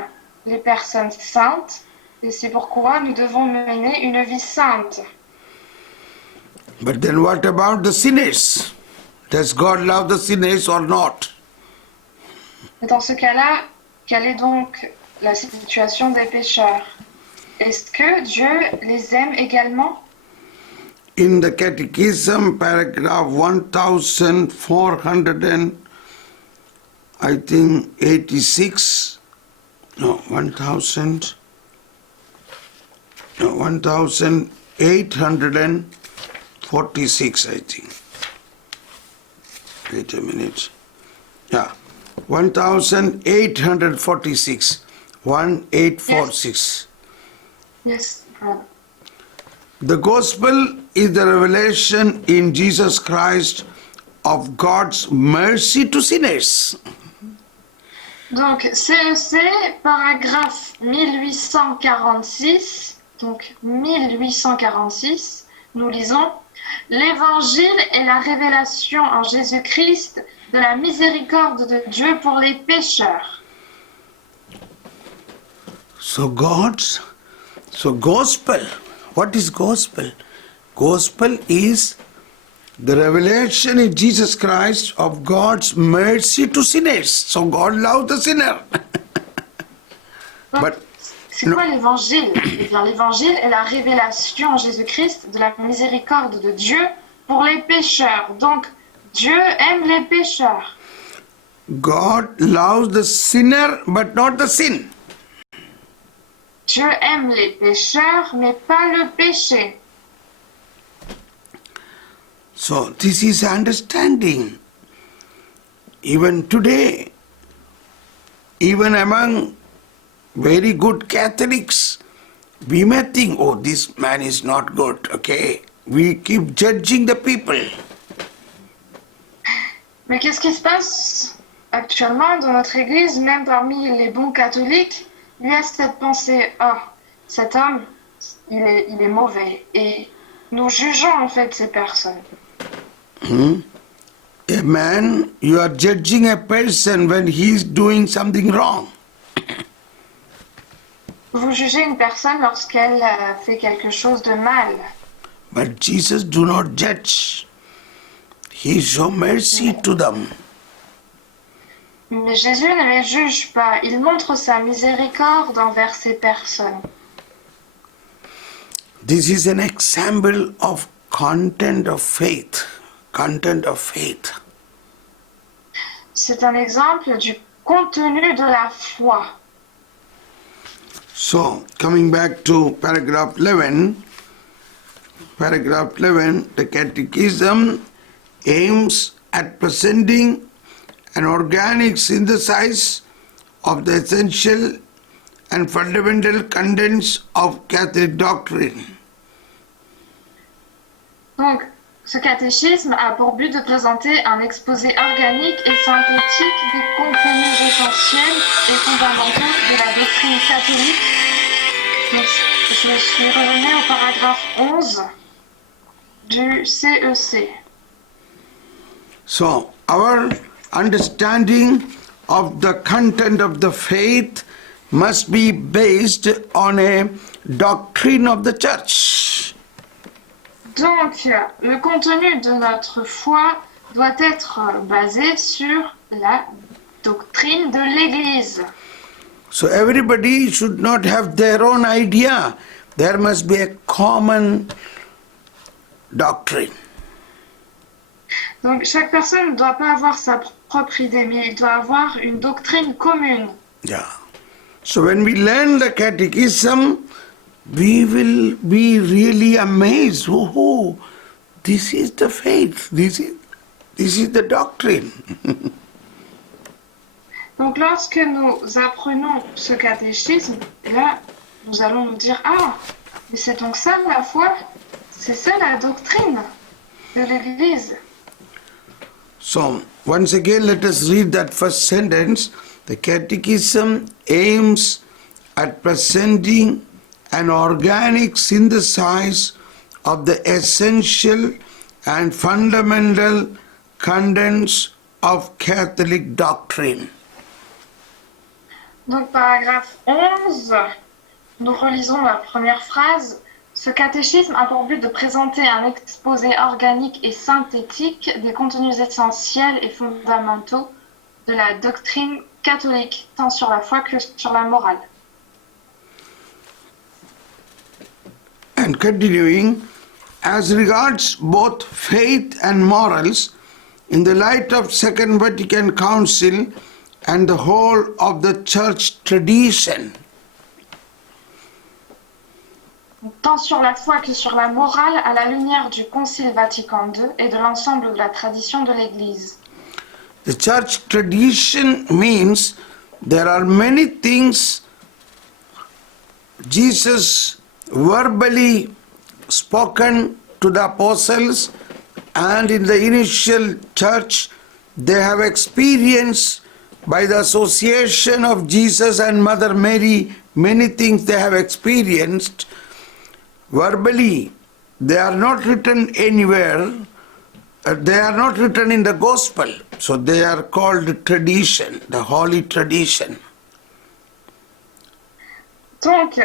les personnes saintes et c'est pourquoi nous devons mener une vie sainte. But then what about the sinners? Does God love the sinners or not? Et dans ce cas-là, quelle est donc la situation des pécheurs? Est-ce que Dieu les aime également? In the Catechism, paragraph 1846, 1846, I think. Wait a minute. Yeah, 1846. 1846. Yes, brother. The gospel is the revelation in Jesus Christ of God's mercy to sinners. Donc, CEC, paragraphe 1846. Donc, 1846, nous lisons: L'Évangile est la révélation en Jésus-Christ de la miséricorde de Dieu pour les pécheurs. So gospel, what is gospel? Gospel is the revelation in Jesus Christ of God's mercy to sinners. So God loves the sinner. Donc, But c'est quoi l'Évangile? Eh bien, l'Évangile est la révélation en Jésus-Christ de la miséricorde de Dieu pour les pécheurs. Donc, Dieu aime les pécheurs. God loves the sinner but not the sin. Dieu aime les pécheurs, mais pas le péché. So this is understanding. Even today, even among very good Catholics, we may think, oh, this man is not good, okay? We keep judging the people. Mais qu'est-ce qui se passe actuellement dans notre Église, même parmi les bons catholiques? Il y a cette pensée: ah, cet homme, il est mauvais. Et nous jugeons en fait ces personnes. A man, you are judging a person when he is doing something wrong. Vous jugez une personne lorsqu'elle fait quelque chose de mal. But Jesus do not judge. He show mercy to them. Mais Jésus ne les juge pas. Il montre sa miséricorde envers ces personnes. This is an example of content of faith. Content of faith. C'est un exemple du contenu de la foi. So, coming back to paragraph 11, the Catechism aims at presenting an organic synthesis of the essential and fundamental contents of Catholic doctrine. Donc, ce catéchisme a pour but de présenter un exposé organique et synthétique des contenus essentiels et fondamentaux de la doctrine catholique. Donc, je suis revenue au paragraphe 11 du CEC. So, our understanding of the content of the faith must be based on a doctrine of the church. Donc, le contenu de notre foi doit être basé sur la doctrine de l'Église. So everybody should not have their own idea. There must be a common doctrine. Donc, chaque personne ne doit pas avoir sa propre idée, mais il doit avoir une doctrine commune. Yeah. So when we learn the catechism, we will be really amazed. Oh, this is the faith. This is the doctrine. Donc, lorsque nous apprenons ce catéchisme, là, nous allons nous dire: ah, mais c'est donc ça la foi? C'est ça la doctrine de l'Église. So, once again, let us read that first sentence. The Catechism aims at presenting an organic synthesis of the essential and fundamental contents of Catholic doctrine. Donc, paragraphe 11, nous relisons la première phrase. Ce catéchisme a pour but de présenter un exposé organique et synthétique des contenus essentiels et fondamentaux de la doctrine catholique, tant sur la foi que sur la morale. And continuing, as regards both faith and morals, in the light of Second Vatican Council and the whole of the church tradition, Tant sur la foi que sur la morale, à la lumière du Concile Vatican II et de l'ensemble de la tradition de l'Église. The church tradition means there are many things Jesus verbally spoken to the apostles, and in the initial church they have experienced by the association of Jesus and Mother Mary, many things they have experienced verbally. They are not written anywhere. They are not written in the gospel. So they are called tradition, the holy tradition. Donc,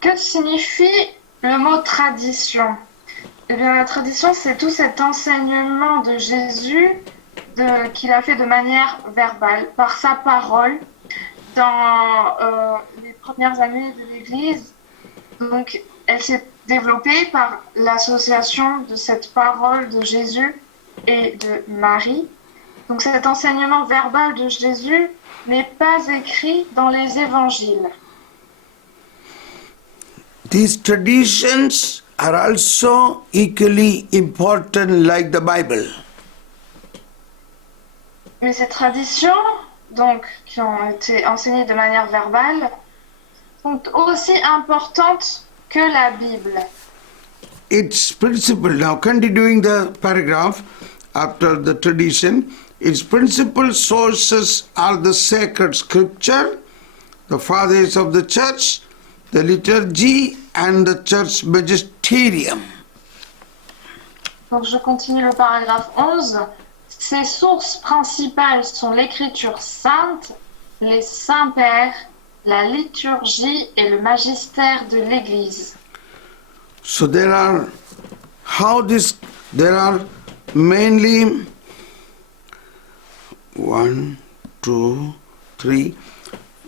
que signifie le mot tradition? Eh bien, la tradition, c'est tout cet enseignement de Jésus qu'il a fait de manière verbale, par sa parole, dans les premières années de l'Église. Donc, elle s'est développée par l'association de cette parole de Jésus et de Marie. Donc, cet enseignement verbal de Jésus n'est pas écrit dans les évangiles. These traditions are also equally important like the Bible. Mais ces traditions, donc, qui ont été enseignées de manière verbale, sont aussi importantes que la Bible. Its principle, now continuing the paragraph after the tradition, its principal sources are the sacred scripture, the fathers of the church, the liturgy and the church magisterium. Donc je continue le paragraphe 11. Ses sources principales sont l'écriture sainte, les saints-pères, la liturgie et le magistère de l'Église. So there are mainly 1, 2, 3,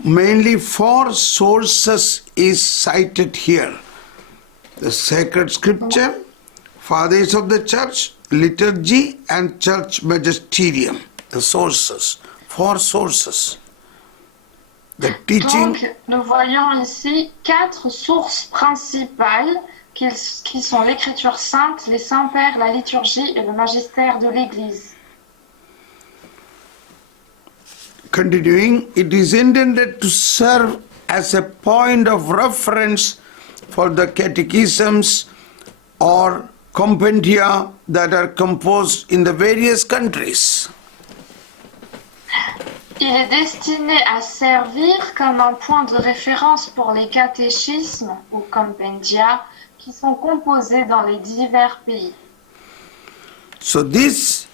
mainly 4 sources is cited here. The sacred scripture, fathers of the church, liturgy and church magisterium. The sources, 4 sources. The teaching. Donc nous voyons ici 4 sources principales qui sont l'écriture sainte, les saints-pères, la liturgie et le magistère de l'Église. Continuing, it is intended to serve as a point of reference for the catechisms or compendia that are composed in the various countries. Il est destiné à servir comme un point de référence pour les catéchismes ou compendia qui sont composés dans les divers pays. So this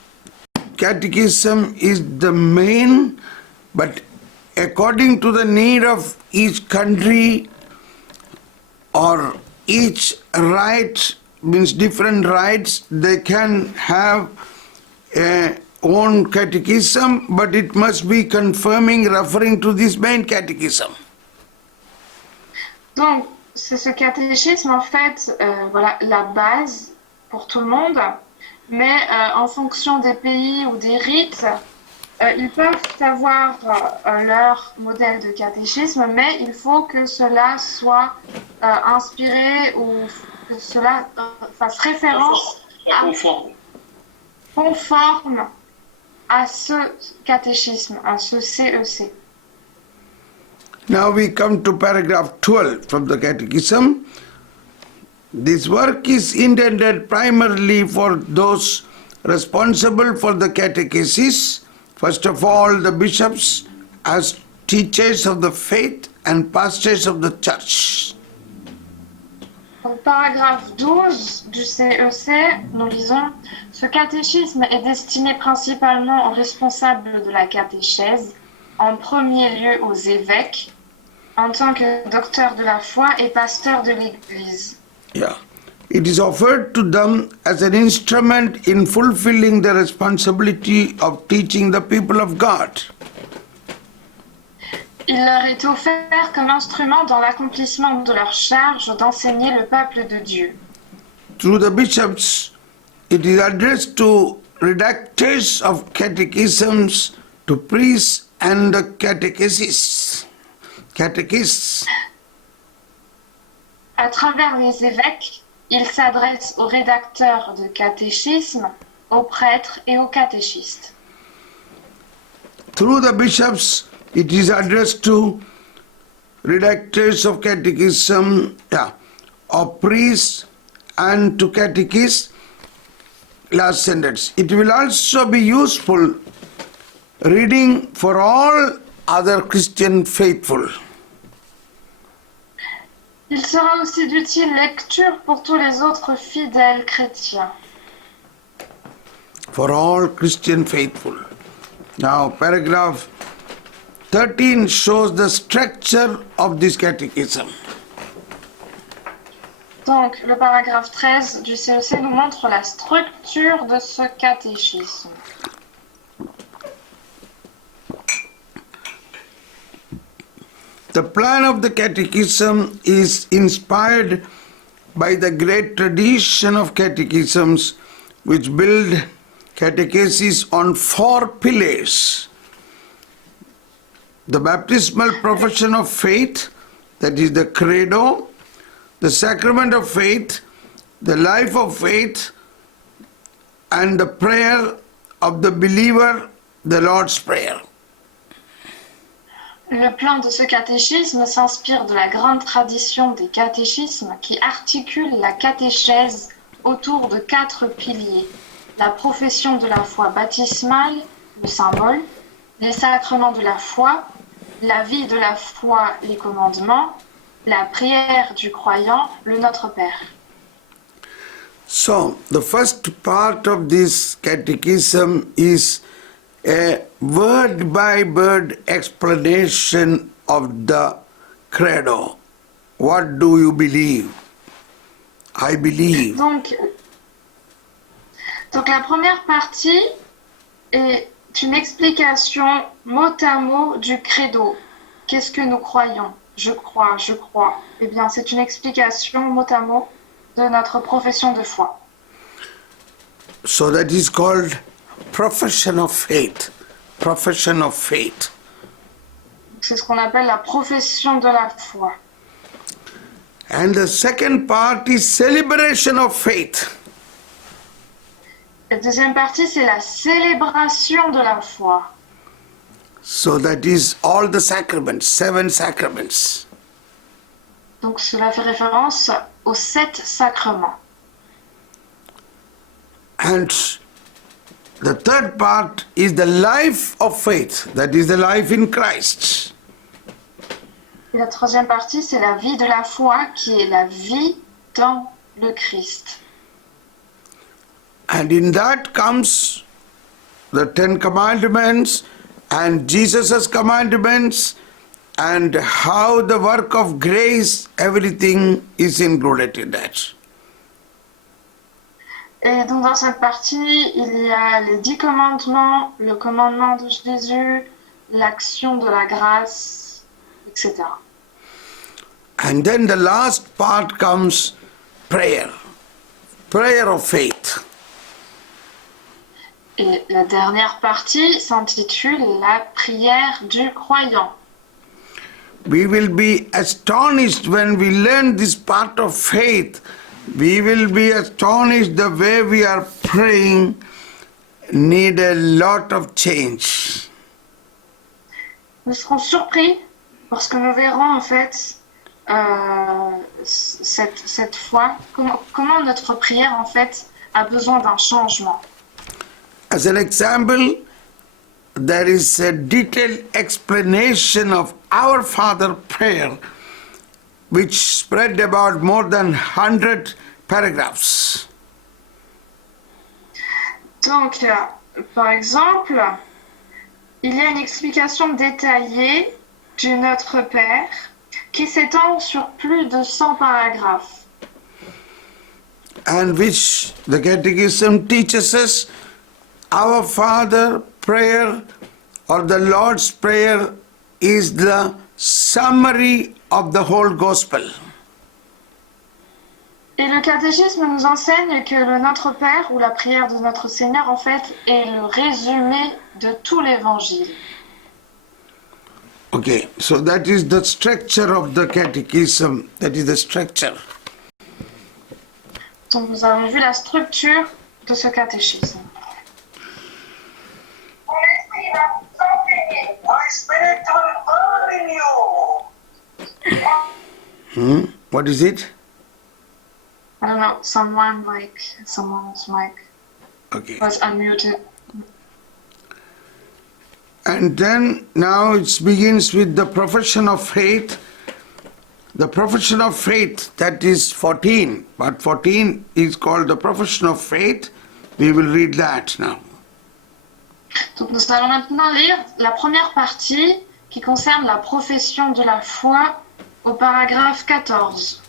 catechism is the main, but according to the need of each country or each rite, means different rites, they can have a own catechism, but it must be confirming, referring to this main catechism. Donc, c'est ce catéchisme, en fait, voilà, la base pour tout le monde, mais en fonction des pays ou des rites, ils peuvent avoir leur modèle de catéchisme, mais il faut que cela soit inspiré ou que cela fasse référence conforme à ce catéchisme, à ce CEC. Now we come to paragraph 12 from the Catechism. This work is intended primarily for those responsible for the catechesis, first of all the bishops as teachers of the faith and pastors of the church. Au paragraphe 12 du CEC, nous lisons « Ce catéchisme est destiné principalement aux responsables de la catéchèse, en premier lieu aux évêques, en tant que docteurs de la foi et pasteurs de l'Église. » Yeah. It is offered to them as an instrument in fulfilling the responsibility of teaching the people of God. Il leur est offert comme instrument dans l'accomplissement de leur charge d'enseigner le peuple de Dieu. Through the bishops, it is addressed to redactors of catechisms, to priests and the catechists. À travers les évêques, il s'adresse aux rédacteurs de catéchisme, aux prêtres et aux catéchistes. through the bishops, it is addressed to redactors of catechism, of priests and to catechists. Last sentence. It will also be useful reading for all other Christian faithful. Il sera aussi d'utile lecture pour tous les autres fidèles chrétiens. For all Christian faithful. Now, paragraph 13 shows the structure of this catechism. Donc, le paragraphe 13 du CEC nous montre la structure de ce catéchisme. The plan of the catechism is inspired by the great tradition of catechisms which build catechesis on 4 pillars. The baptismal profession of faith, that is the credo, the sacrament of faith, the life of faith, and the prayer of the believer, the Lord's Prayer. Le plan de ce catéchisme s'inspire de la grande tradition des catéchismes qui articule la catéchèse autour de 4 piliers. La profession de la foi baptismale, le symbole, les sacrements de la foi, la vie de la foi, les commandements, la prière du croyant, le Notre Père. So, the first part of this catechism is a word-by-word explanation of the credo. What do you believe? I believe. Donc la première partie est une explication mot à mot du credo. Qu'est-ce que nous croyons? Je crois, je crois. Eh bien, c'est une explication mot à mot de notre profession de foi. So that is called profession of faith. Profession of faith. C'est ce qu'on appelle la profession de la foi. And the second part is celebration of faith. La deuxième partie, c'est la célébration de la foi. So that is all the sacraments, 7 sacraments. Donc cela fait référence aux 7 sacrements. And the third part is the life of faith, that is the life in Christ. Et la troisième partie, c'est la vie de la foi qui est la vie dans le Christ. And in that comes the 10 commandments and Jesus' commandments and how the work of grace, everything is included in that. Et donc dans cette partie, il y a les 10 commandements, le commandement de Jésus, l'action de la grâce, etc. And then the last part comes prayer, prayer of faith. Et la dernière partie s'intitule la prière du croyant. We will be astonished when we learn this part of faith. We will be astonished the way we are praying need a lot of change. Nous serons surpris parce que nous verrons en fait cette foi, comment notre prière en fait a besoin d'un changement. As an example, there is a detailed explanation of Our Father prayer which spread about more than 100 paragraphs. Donc, par exemple, il y a une explication détaillée du Notre Père qui s'étend sur plus de 100 paragraphes. And which the Catechism teaches us Our Father prayer or the Lord's Prayer is the summary of the whole Gospel. Et le catéchisme nous enseigne que le Notre Père ou la prière de notre Seigneur en fait est le résumé de tout l'Évangile. Okay, so that is the structure of the Catechism. That is the structure. Donc nous avons vu la structure de ce catéchisme. My spirit will burn in you. What is it? I don't know, someone's mic Okay. was unmuted. And then now it begins with the profession of faith. The profession of faith, that is 14. But 14 is called the profession of faith. We will read that now. Donc nous allons maintenant lire la première partie qui concerne la profession de la foi au paragraphe 14.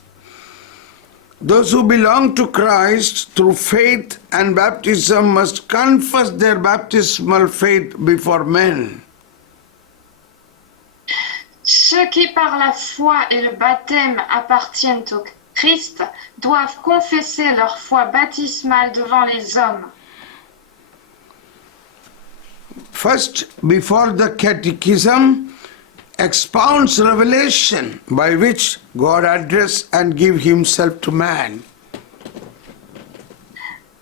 Those who belong to Christ through faith and baptism must confess their baptismal faith before men. Ceux qui par la foi et le baptême appartiennent au Christ doivent confesser leur foi baptismale devant les hommes. First, before the catechism, expounds revelation by which God address and give himself to man.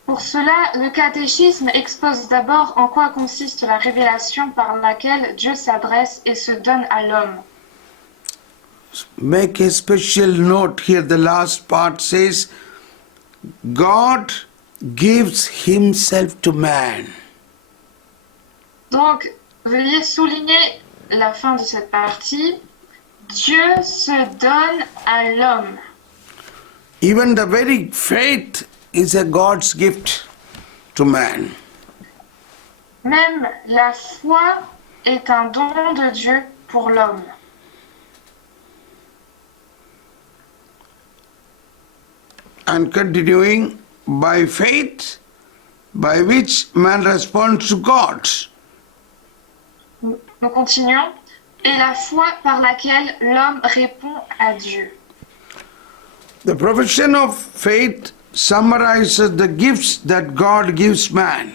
Pour cela, le catéchisme expose d'abord en quoi consiste la révélation par laquelle Dieu s'adresse et se donne à l'homme. Make a special note here, the last part says, God gives himself to man. Donc, veuillez souligner la fin de cette partie. Dieu se donne à l'homme. Even the very faith is a God's gift to man. Même la foi est un don de Dieu pour l'homme. And continuing, by faith, by which man responds to God. Nous continuons. Et la foi par laquelle l'homme répond à Dieu. The profession of faith summarizes the gifts that God gives man.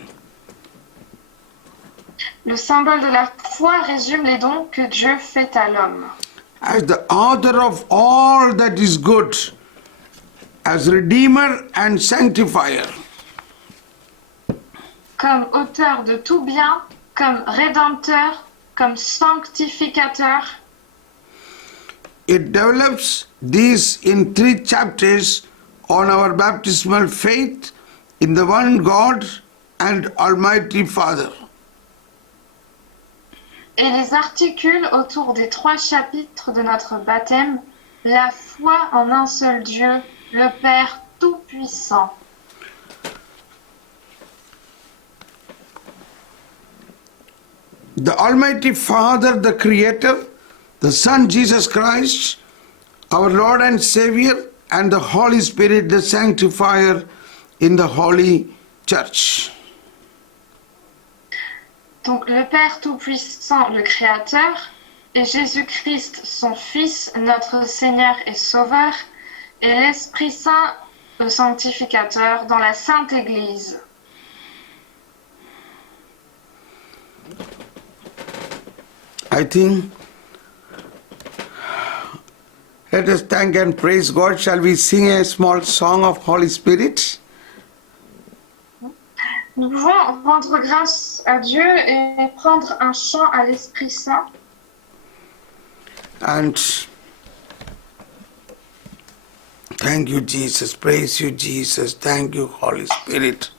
Le symbole de la foi résume les dons que Dieu fait à l'homme. As the author of all that is good, as Redeemer and Sanctifier. Comme auteur de tout bien, comme rédempteur, comme sanctificateur. It develops these in 3 chapters on our baptismal faith in the one God and Almighty Father. Et les articule autour des 3 chapitres de notre baptême, la foi en un seul Dieu, le Père Tout-Puissant. The Almighty Father, the Creator, the Son Jesus Christ, our Lord and Savior, and the Holy Spirit, the Sanctifier in the Holy Church. Donc le Père Tout-Puissant, le Créateur, et Jésus-Christ, son Fils, notre Seigneur et Sauveur, et l'Esprit Saint, le Sanctificateur, dans la Sainte Église. I think, let us thank and praise God. Shall we sing a small song of Holy Spirit? Nous pouvons rendre grâce à Dieu et prendre un chant à l'Esprit Saint. And thank you, Jesus. Praise you, Jesus. Thank you, Holy Spirit.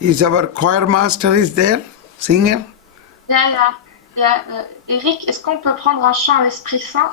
Is our choir master is there? Singer? Eric, est-ce qu'on peut prendre un chant à l'Esprit Saint?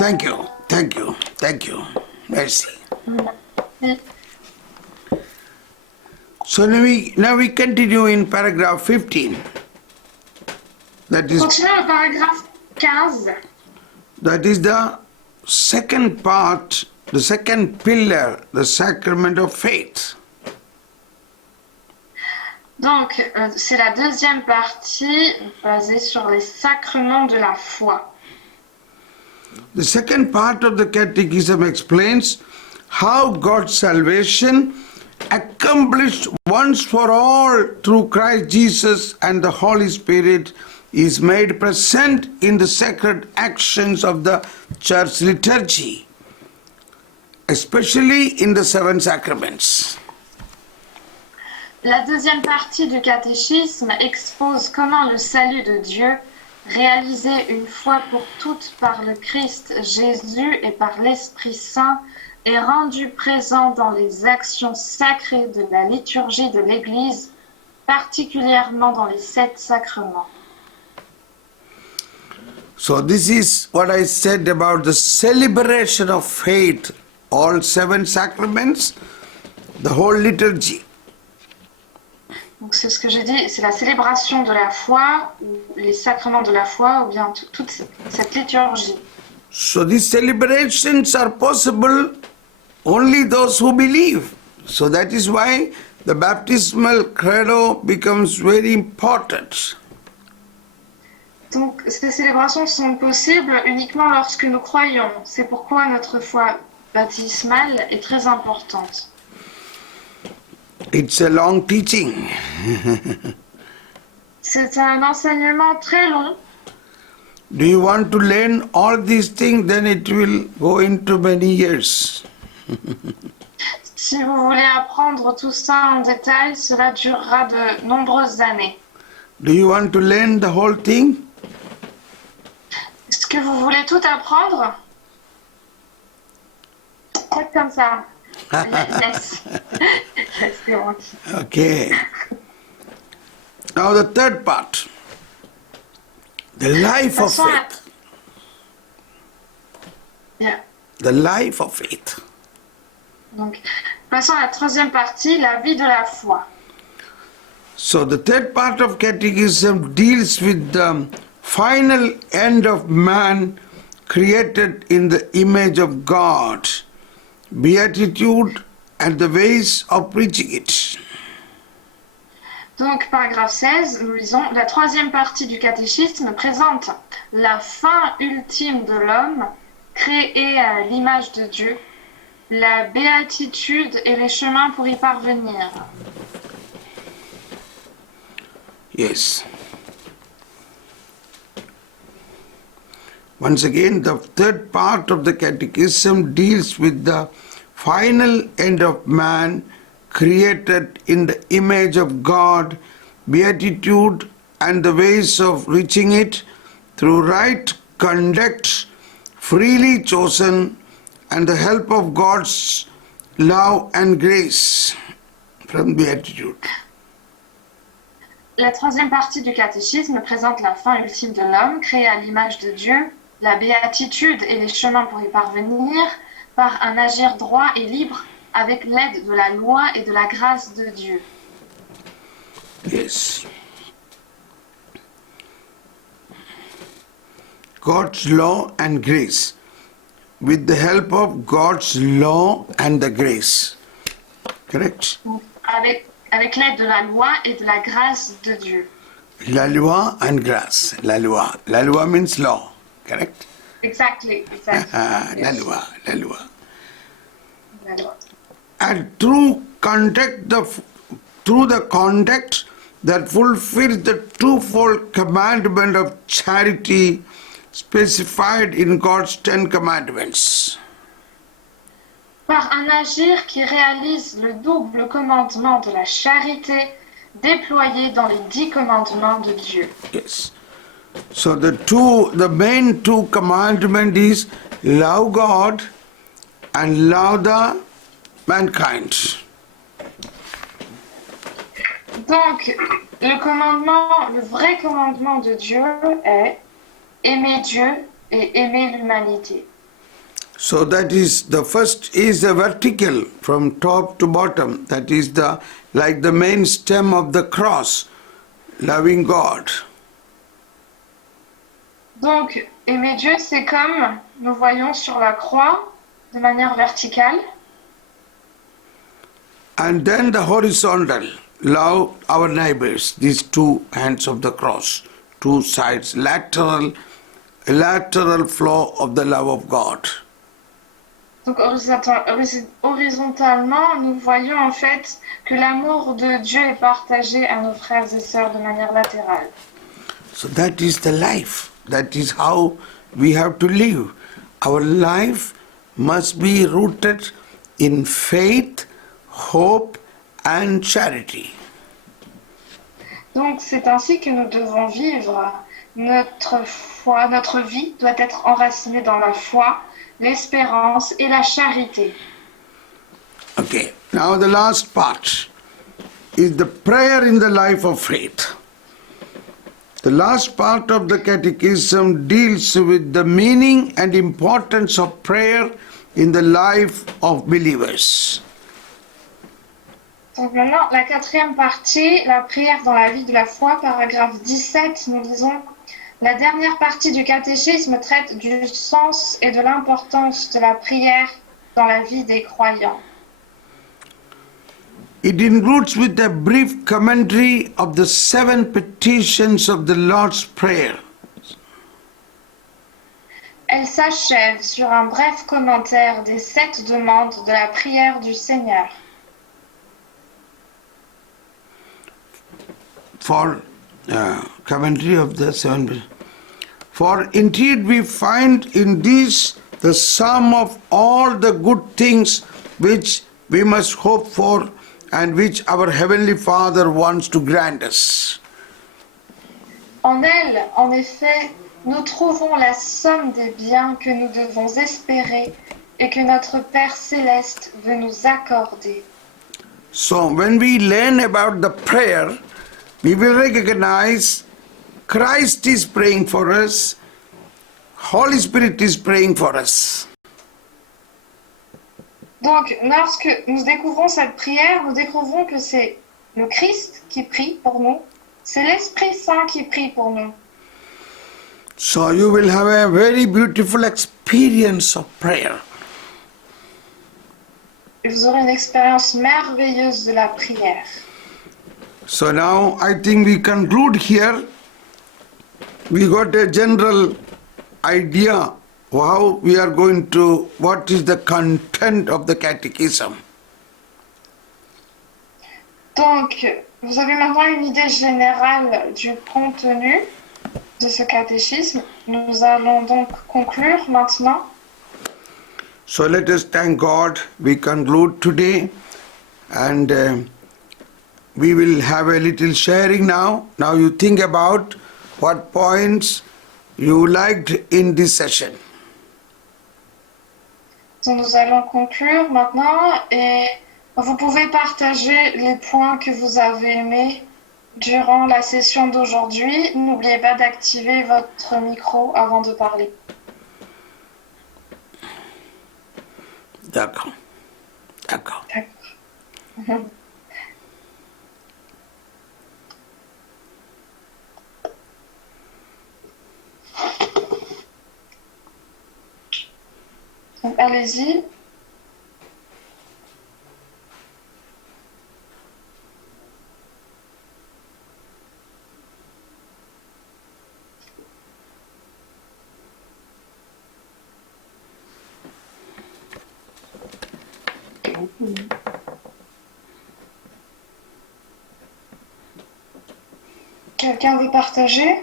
Thank you, thank you, thank you. Merci. Merci. So now we continue in paragraph 15. That is Continuons le paragraphe 15. That is the second part, the second pillar, the sacrament of faith. Donc, c'est la deuxième partie basée sur les sacrements de la foi. The second part of the catechism explains how God's salvation, accomplished once for all through Christ Jesus and the Holy Spirit, is made present in the sacred actions of the church liturgy, especially in the seven sacraments. La deuxième partie du catéchisme expose comment le salut de Dieu, réalisé une fois pour toutes par le Christ Jésus et par l'Esprit Saint, est rendu présent dans les actions sacrées de la liturgie de l'Église, particulièrement dans les 7 sacrements. So this is what I said about the celebration of faith, all 7 sacraments, the whole liturgy. Donc c'est ce que j'ai dit, c'est la célébration de la foi, ou les sacrements de la foi, ou bien toute cette liturgie. So these celebrations are possible only those who believe. So that is why the baptismal credo becomes very important. Donc ces célébrations sont possibles uniquement lorsque nous croyons. C'est pourquoi notre foi baptismale est très importante. It's a long teaching. C'est un enseignement très long. Do you want to learn all these things? Then it will go into many years. Si vous voulez apprendre tout ça en détail, cela durera de nombreuses années. Do you want to learn the whole thing? Est-ce que vous voulez tout apprendre? Faites comme ça. Yes. Yes, you want. Okay. Now the third part. The life of faith. Yeah. The life of faith. Donc, passons à la troisième partie, la vie de la foi. So the third part of catechism deals with the final end of man created in the image of God, beatitude and the ways of preaching it. Donc, paragraphe 16, nous lisons « La troisième partie du catéchisme présente la fin ultime de l'homme, créé à l'image de Dieu, la béatitude et les chemins pour y parvenir. » Yes. Once again, the third part of the catechism deals with the final end of man created in the image of God, beatitude and the ways of reaching it through right conduct, freely chosen, and the help of God's love and grace from beatitude. La troisième partie du catéchisme présente la fin ultime de l'homme, créé à l'image de Dieu, la béatitude et les chemins pour y parvenir, par un agir droit et libre avec l'aide de la loi et de la grâce de Dieu. Yes. God's law and grace. With the help of God's law and the grace. Correct? Avec l'aide de la loi et de la grâce de Dieu. La loi and grace. La loi. La loi means law. Correct? Exactly. La loi. La loi. La loi. And through the conduct that fulfills the twofold commandment of charity specified in God's 10 commandments. Par un agir qui réalise le double commandement de la charité déployé dans les 10 commandements de Dieu. Yes. So the main 2 commandment is love God and love the mankind. Donc, le vrai commandement de Dieu est aimer Dieu et aimer l'humanité. So that is the first is the vertical from top to bottom. That is the like the main stem of the cross, loving God. Donc, aimer Dieu, c'est comme nous voyons sur la croix, de manière verticale. And then the horizontal, love our neighbors, these two hands of the cross, two sides, lateral flow of the love of God. Donc, horizontalement, nous voyons en fait que l'amour de Dieu est partagé à nos frères et sœurs de manière latérale. So that is the life. That is how we have to live. Our life must be rooted in faith, hope and charity. Donc, c'est ainsi que nous devons vivre. Notre foi, notre vie doit être enracinée dans la foi, l'espérance et la charité. Okay, now the last part is the prayer in the life of faith. The last part of the catechism deals with the meaning and importance of prayer in the life of believers. Donc maintenant, la quatrième partie, la prière dans la vie de la foi, paragraphe 17, nous lisons: la dernière partie du catéchisme traite du sens et de l'importance de la prière dans la vie des croyants. It includes with a brief commentary of the 7 petitions of the Lord's Prayer. Elle s'achève sur un bref commentaire des 7 demandes de la prière du Seigneur. For commentary of the 7. For indeed we find in these the sum of all the good things which we must hope for and which our Heavenly Father wants to grant us. En elle, en effet, nous trouvons la somme des biens que nous devons espérer et que notre Père céleste veut nous accorder. So when we learn about the prayer, we will recognize Christ is praying for us, Holy Spirit is praying for us. Donc, lorsque nous découvrons cette prière, nous découvrons que c'est le Christ qui prie pour nous, c'est l'Esprit Saint qui prie pour nous. So you will have a very beautiful experience of prayer. Et vous aurez une expérience merveilleuse de la prière. So now I think we conclude here. We got a general idea how we are going to, what is the content of the catechism. Donc, vous avez maintenant une idée générale du contenu de ce catéchisme. Nous allons donc conclure maintenant. So let us thank God. We conclude today and we will have a little sharing now. Now you think about what points you liked in this session. Donc, nous allons conclure maintenant et vous pouvez partager les points que vous avez aimés durant la session d'aujourd'hui. N'oubliez pas d'activer votre micro avant de parler. D'accord. D'accord. D'accord. Donc, allez-y. Quelqu'un veut partager?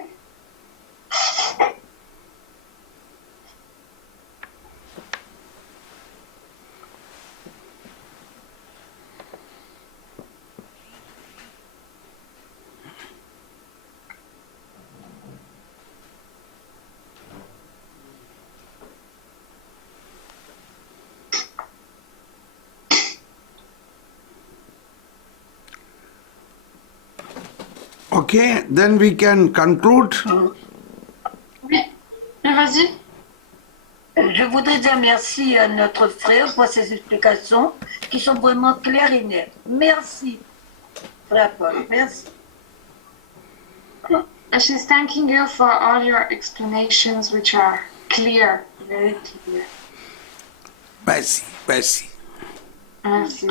Okay, then we can conclude. Oui, vas-y. Je voudrais dire merci à notre frère pour ses explications qui sont vraiment claires et nettes. Merci, frère Paul. Merci. She's thanking you for all your explanations, which are clear, very clear. Merci, merci. Merci.